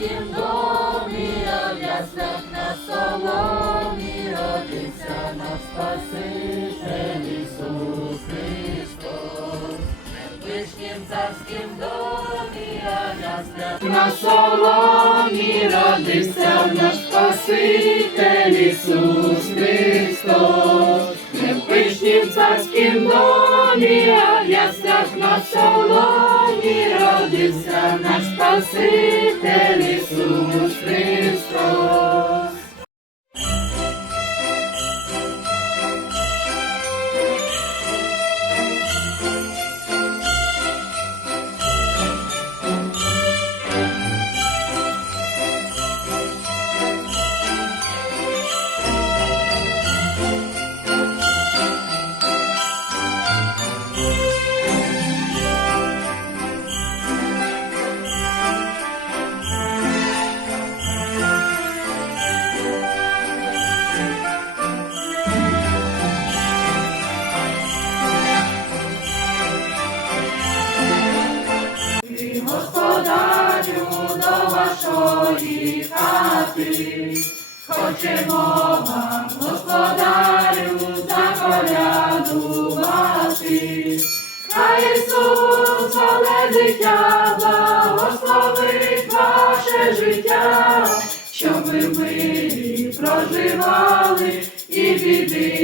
царськім домі, а в яслах на соломі родився наш Спаситель Ісус Христос. В вишнім царськім домі, а в яслах на соломі родився наш Спаситель Ісус Христос. Не в пишнім царськім домі, а в яслах на соломі родився наш Спаситель вашої хати, хочемо вам, господарю, заколядувати. Хай Ісус, але дитя, благословить ваше життя, щоб ви мирі проживали і біди